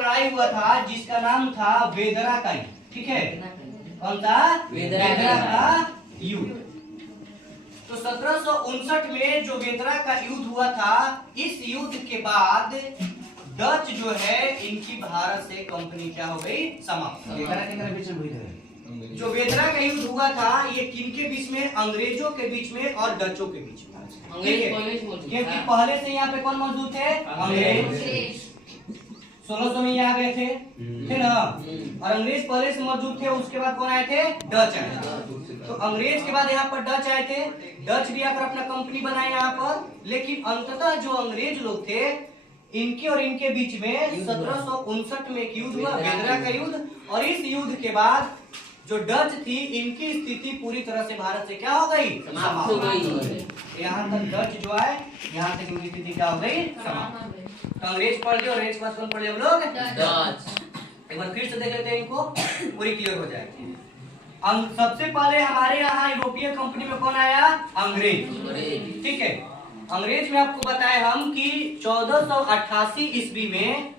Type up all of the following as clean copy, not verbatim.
लड़ाई हुआ था जिसका नाम था वेदरा का युद्ध, ठीक है, कौन था? वेदरा का युद्ध। तो 1759 में जो वेदरा का युद्ध हुआ था, इस युद्ध के बाद डच जो है इनकी भारत से कंपनी क्या हो गई? समाप्त। जो वेदरा का युद्ध हुआ था ये किनके बीच में? अंग्रेजों के बीच में और डचों के बीच में, ठीक है, क्योंकि पहले से यहाँ पे कौन मौजूद थे? अंग्रेज। 1600 में यहाँ गए थे ना, और अंग्रेज पहले से मौजूद थे। उसके बाद कौन आए थे? डच आए। तो अंग्रेज के बाद यहाँ पर डच आए थे। डच भी आकर अपना कंपनी बनाए यहाँ पर, लेकिन अंततः जो अंग्रेज लोग थे इनके और इनके बीच में 1759 में एक युद्ध हुआ, वेदरा का युद्ध। और इस युद्ध के बाद जो डच थी इनकी स्थिति पूरी तरह से भारत से क्या हो गई? समाप्त हो गई। यहाँ तक डच जो है, यहाँ तक इनकी स्थिति क्या हो गई? समाप्त। तो अंग्रेज पढ़ लिया और अंग्रेज के बाद कौन पढ़ लिया हम लोग? डच। एक बार फिर से देख लेते हैं, इनको पूरी क्लियर हो जाएगी। सबसे पहले हमारे यहाँ यूरोपीय कंपनी में कौन आया? अंग्रेज, ठीक है। अंग्रेज में आपको बताए हम कि 1488 ईस्वी में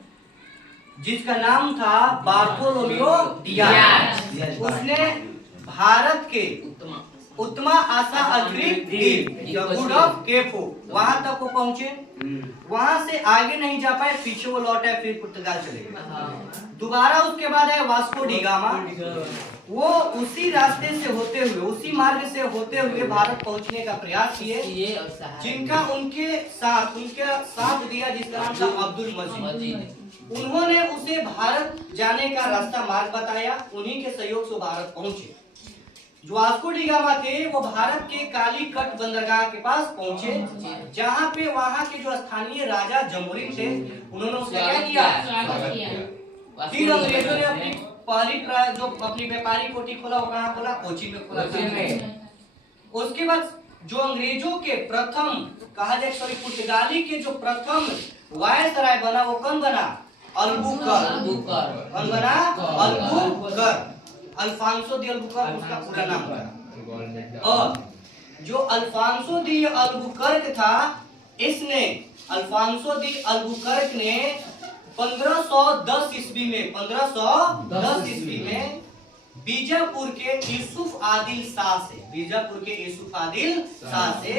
जिसका नाम था बार्थोलोमेओ डियाज, उसने भारत के उत्तमा आशा अग्रिम द्वीप गुड ऑफ केप वहां तक वो पहुंचे। वहां से आगे नहीं जा पाए, पीछे वो लौट आए, फिर पुर्तगाल चले गए। दोबारा उसके बाद आए वास्को डी गामा। वो उसी रास्ते से होते हुए, उसी मार्ग से होते हुए भारत पहुंचने का प्रयास किए, जिनका उनके साथ दिया जिसका नाम था अब्दुल मजीद। उन्होंने उसे भारत जाने का रास्ता मार्ग बताया, उन्हीं के सहयोग से भारत पहुंचे। जो वास्को डी गामा थे वो भारत के कालीकट बंदरगाह के पास पहुंचे, जहां पे वहां के जो स्थानीय राजा जमोरिन थे उन्होंने उसका क्या किया? फिर अंग्रेजों ने अपनी अपनी व्यापारी कोठी खोला, वो कहाँ खोला? कोची में खोला। उसके बाद जो अंग्रेजों के प्रथम कहा जाए, सॉरी, पुर्तगाली के जो प्रथम वायसराय बना वो कौन बना? अल्बुकर। कौन बना? अल्बुकर। अल्फांसो दी अल्बुकर उसका पूरा नाम था। और जो अल्फांसो दी अल्बुकर्क था, इसने अल्फांसो दी अल्बुकर्क ने 1510 ईस्वी में बीजापुर के यूसुफ आदिल शाह से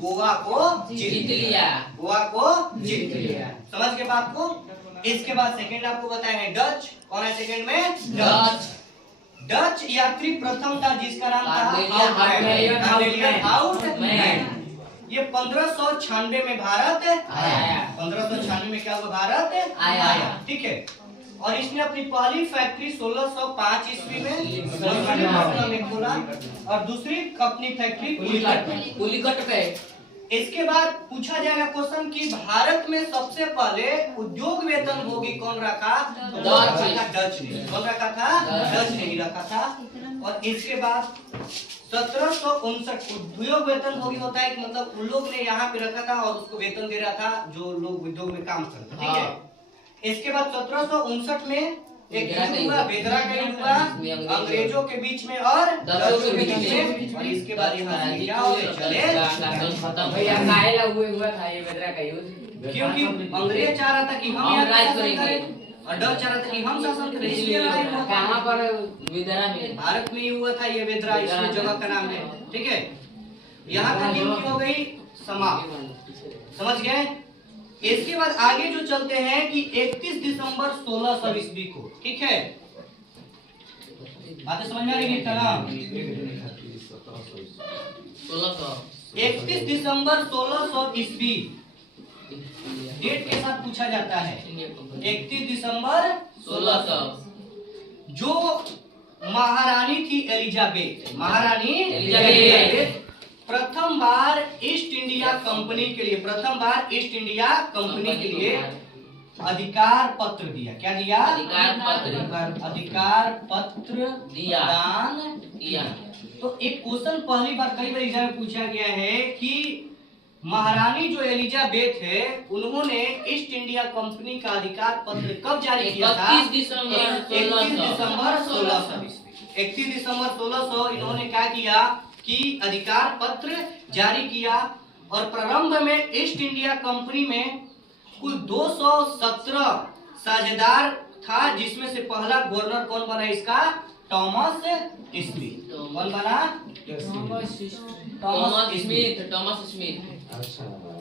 गोवा को जीत लिया। समझ के बात को? इसके बाद सेकंड आपको बताया है डच। कौन है सेकंड में? डच यात्री प्रथम था जिसका नाम था आउटमैन। ये 1596 में भारत आया। 1596 में क्या हुआ? भारत आया, ठीक है। और इसने अपनी पहली फैक्ट्री 1605 ईस्वी में खोला और दूसरी अपनी फैक्ट्री पुलिकट पे। इसके बाद पूछा जाएगा क्वेश्चन कि भारत में सबसे पहले उद्योग वेतन भोगी कौन रखा? डच ने। कौन रखा था? डच ने ही रखा था। और इसके बाद 1759 उद्योग वेतन भोगी होता है कि मतलब उन लोग ने यहाँ पे रखा था और उसको वेतन दे रहा था जो लोग उद्योग में काम करते, ठीक है। इसके बाद 1759 में एक युद्ध हुआ, वेदरा का युद्ध हुआ अंग्रेजों के बीच में और डचों के बीच में। और इसके बाद यहाँ क्या हो गया? क्योंकि अंग्रेज चाह रहा था कि हम यहाँ शासन करें और डच चाह रहा था कि हम शासन करें, इसलिए लड़ाई हुआ। कहाँ पर? वेदरा में। भारत में ही हुआ था ये वेदरा, इस जगह का नाम है, ठीक है। यहाँ तक इनकी हो गई समाप्त। समझ गए? इसके बाद आगे जो चलते हैं कि 31 दिसंबर 1600 ईस्वी को, ठीक है, बातें समझ में आ रही है ना? 31 दिसंबर 1600 ईस्वी डेट के साथ पूछा जाता है। 31 दिसंबर 1600 जो महारानी थी एलिजाबेथ, प्रथम बार ईस्ट इंडिया कंपनी के लिए अधिकार पत्र दिया। क्या दिया? अधिकार पत्र दान किया। तो एक क्वेश्चन पहली बार कई बार एग्जाम में पूछा गया है कि महारानी जो एलिजाबेथ है उन्होंने ईस्ट इंडिया कंपनी का अधिकार पत्र कब जारी किया था? 31 दिसंबर 1600। 31 दिसंबर 1600 इन्होंने क्या किया कि अधिकार पत्र जारी किया। और प्रारंभ में ईस्ट इंडिया कंपनी में कुल 217 साझेदार था, जिसमें से पहला गवर्नर कौन बना इसका? Thomas Smith. कौन बना? Thomas Smith.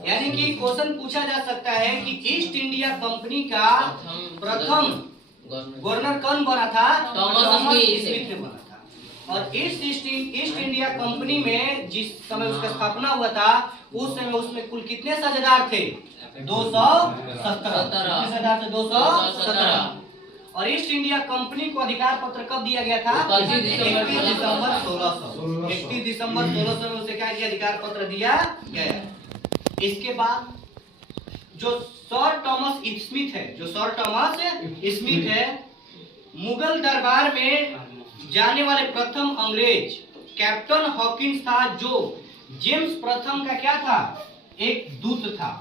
यानी कि क्वेश्चन पूछा जा सकता है कि ईस्ट इंडिया कंपनी का प्रथम गवर्नर कौन बना था? थॉमस स्मिथ ने बना था। और ईस्ट इंडिया कंपनी में जिस समय उसका स्थापना हुआ था, उस समय उसमें कुल कितने साझेदार थे? 217। कितने साझेदार थे? 217। और ईस्ट इंडिया कंपनी को अधिकार पत्र कब दिया गया था? 31 दिसंबर 1600। 31 दिसंबर 1600 में उसे क्या किया? अधिकार पत्र दिया गया। इसके बाद जो सर थॉमस स्मिथ है, मुगल दरबार में जाने वाले प्रथम अंग्रेज कैप्टन हॉकिंस था, जो जेम्स प्रथम का क्या था? एक दूत था।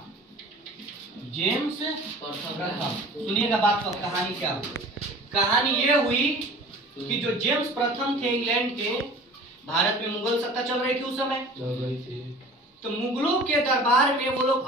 जेम्स प्रथम। सुनिएगा बात का कहानी क्या हुई। कहानी ये हुई कि जो जेम्स प्रथम थे इंग्लैंड के, भारत में मुगल सत्ता चल रही थी उस समय। तो मुगलों के दरबार में वो लोग